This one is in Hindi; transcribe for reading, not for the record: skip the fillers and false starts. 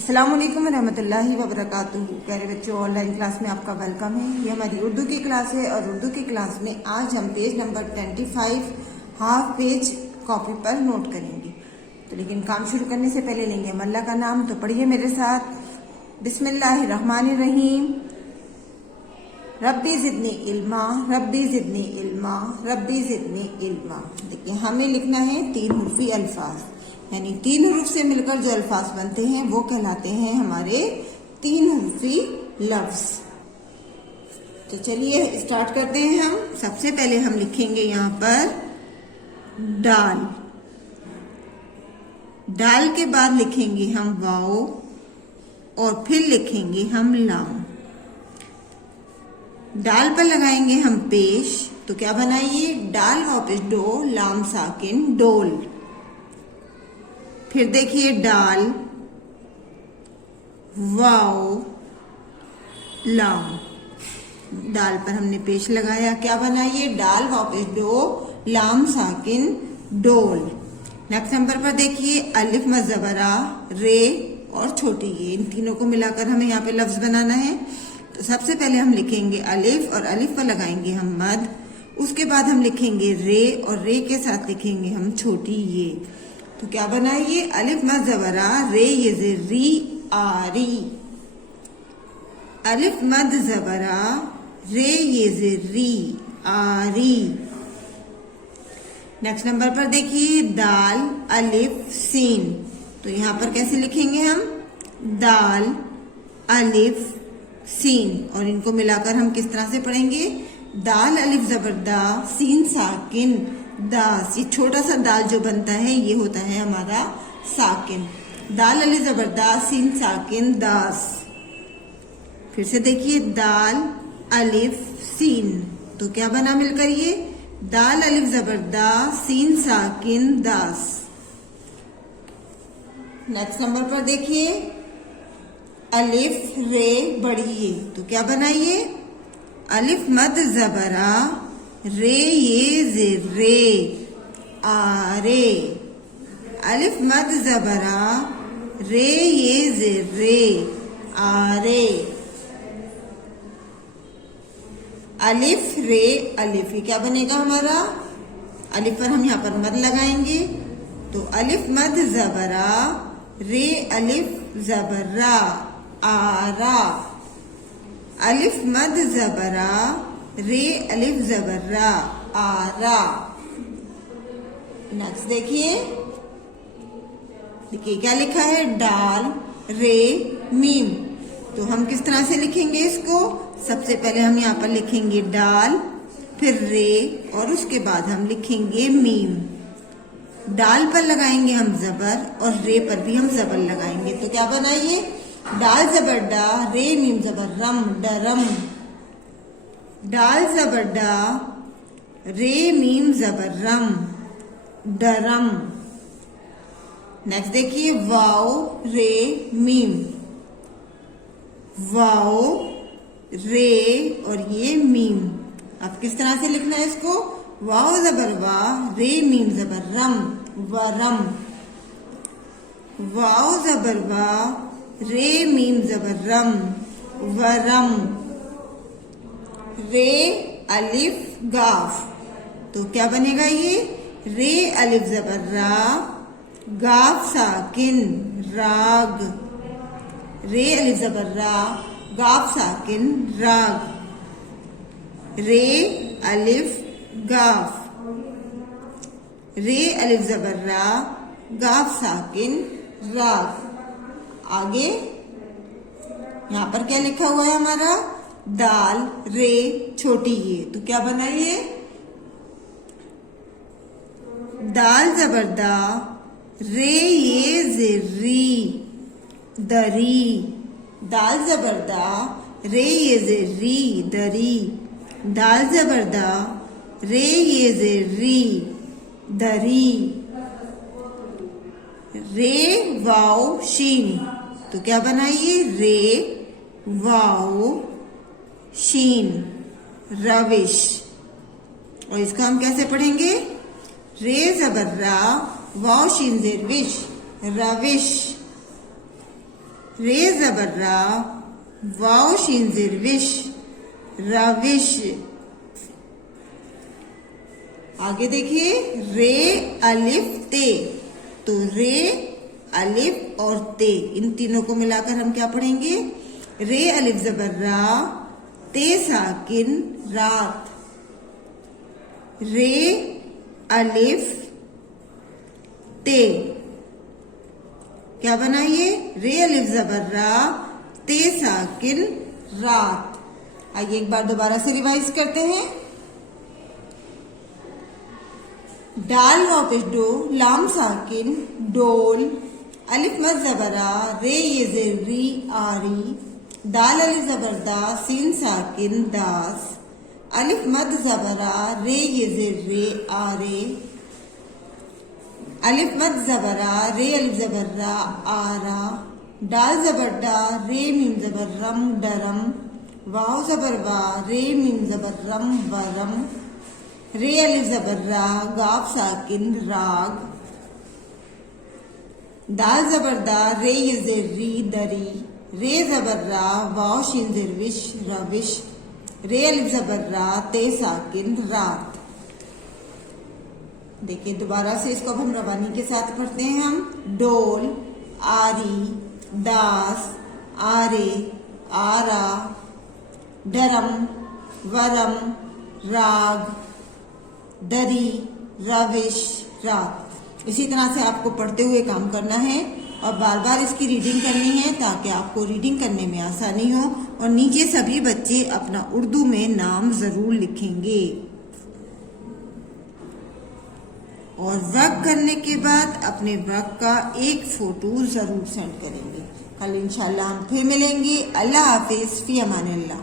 अस्सलाम वालेकुम रहमतुल्लाहि व बरकातुहू। प्यारे बच्चों, ऑनलाइन क्लास में आपका वेलकम है। ये हमारी उर्दू की क्लास है और उर्दू की क्लास में आज हम page number 25 half page copy पर नोट करेंगे। तो लेकिन काम शुरू करने से पहले लेंगे हम अल्लाह का नाम। तो पढ़िए मेरे साथ, बिस्मिल्लाहिर्रहमानिर्रहीम। रब्बी ज़िदनी इल्मा, रब्बी ज़िदनी इल्मा, रब्बी ज़िदनी इल्मा। देखिए, हमें लिखना है 3 हुर्फी अल्फाज, यानी 3 हुरूफ से मिलकर जो अल्फाज बनते हैं वो कहलाते हैं हमारे 3 हुर्फी लफ्ज। तो चलिए स्टार्ट करते हैं हम। सबसे पहले हम लिखेंगे यहाँ पर डाल। डाल के बाद लिखेंगे हम वाओ और फिर लिखेंगे हम लाम। डाल पर लगाएंगे हम पेश। तो क्या बनाइए, डाल वापिस डो, लाम साकिन डोल। फिर देखिए डाल वाओ लाम। डाल पर हमने पेश लगाया, क्या बनाइए, डाल वापिस डो, लाम साकिन डोल। नेक्स्ट नंबर पर देखिए अलिफ मज़बरा, रे और छोटी ये, इन तीनों को मिलाकर हमें यहाँ पे लफ्ज बनाना है। तो सबसे पहले हम लिखेंगे अलिफ और अलिफ पर लगाएंगे हम मद। उसके बाद हम लिखेंगे रे और रे के साथ लिखेंगे हम छोटी ये। तो क्या बनाइए, अलिफ मद जबरा, रे ये जे री आरी। अलिफ मद जबरा, रे ये जे री आरी। नेक्स्ट नंबर पर देखिए दाल अलिफ सीन। तो यहाँ पर कैसे लिखेंगे हम, दाल अलिफ सीन, और इनको मिलाकर हम किस तरह से पढ़ेंगे, दाल अलिफ जबरदा, सीन साकिन दास। ये छोटा सा दाल जो बनता है ये होता है हमारा साकिन। दाल अलिफ जबरदा, सीन साकिन दास। फिर से देखिए दाल अलिफ सीन। तो क्या बना मिलकर ये, दाल अलिफ जबरदा, सीन साकिन दास। नेक्स्ट नंबर पर देखिए अलिफ रे बड़ी ये। तो क्या बनाइए, अलिफ मद जबरा, रे ये जे रे आरे। अलिफ मद जबरा, रे ये जे रे आरे। अलिफ रे अलिफ, ये क्या बनेगा हमारा, अलिफ पर हम यहाँ पर मद लगाएंगे। तो अलिफ मद जबरा, रे अलिफ जबरा आरा। अलिफ मद जबरा, रे अलिफ जबरा आरा। नेक्स्ट देखिए, क्या लिखा है, डाल रे मीम। तो हम किस तरह से लिखेंगे इसको, सबसे पहले हम यहाँ पर लिखेंगे डाल, फिर रे और उसके बाद हम लिखेंगे मीम। डाल पर लगाएंगे हम जबर और रे पर भी हम जबर लगाएंगे। तो क्या बनाइए, डाल जबर डा, रे मीम जबर रम, डरम। डाल जबर डा, रे मीम जबर रम, डरम। नेक्स्ट देखिए वाओ रे मीम। वाओ रे और ये मीम। अब किस तरह से लिखना है इसको, वाओ जबर वा, रे मीम जबर रम, वरम। वाओ जबर वा, रे मीम जबर रम, वरम। रे अलिफ गाफ। तो क्या बनेगा ये, रे अलिफ जबर रा, गाफ साकिन राग। रे अलिफ जबर रा, गाफ साकिन राग। रे अलिफ गाफ, रे अलिफ जबर रा, गाफ साकिन राग। आगे यहाँ पर क्या लिखा हुआ है हमारा, दाल रे छोटी ये। तो क्या बनाइए, दाल जबरदा, रे ये जे री दरी। दाल जबरदा, रे ये जे री दरी। दाल जबरदा, रे ये जे री दरी। रे वाओ शीन। तो क्या बनाइए, रे वाओ शीन रविश। और इसको हम कैसे पढ़ेंगे, रे जबर रा, वाओ शीन जेर विश, रविश। रे जबर रा, वाव शीन जिर विश, रविश। आगे देखिए रे अलिफ ते, तो रे अलिफ और ते इन तीनों को मिलाकर हम क्या पढ़ेंगे? रे अलिफ जबर रा, ते साकिन रात। रे अलिफ ते क्या बना ये? रे अलिफ जबर रा, ते साकिन रात। आइए एक बार दोबारा से रिवाइज करते हैं। डाल वाव पेश डो, लाम साकिन डोल, अलिफ मद जबरा, रे ये जेर री आरी, दाल अलिफ जबर दा, सीन साकिन दास, अलिफ मद जबरा, रे ये जेर रे आरे, अलिफ मद जबरा, रे अलिफ जबरा आरा, डाल जबर डा, रे मीम जबर रम डरम, वाव जबर वा, रे मीम जबर रम वरम, रे अलिफ जबर रा, गाफ साकिन राग, दाल जबर दा, रे ये जेर री दरी, रे जबर रा, वाव शीन जेर विश रविश, रे अलिफ जबर रा, ते साकिन रात। देखिए दोबारा से इसको अब हम रवानी के साथ पढ़ते हैं। हम डोल, आरी, दास, आरे, आरा, डरम, वरम, राग, दरी, रविश, रात। इसी तरह से आपको पढ़ते हुए काम करना है और बार बार इसकी रीडिंग करनी है ताकि आपको रीडिंग करने में आसानी हो। और नीचे सभी बच्चे अपना उर्दू में नाम जरूर लिखेंगे और वर्क करने के बाद अपने वर्क का एक फोटो जरूर सेंड करेंगे। कल इंशाल्लाह हम फिर मिलेंगे। अल्लाह हाफिज, फी अमानिल्लाह।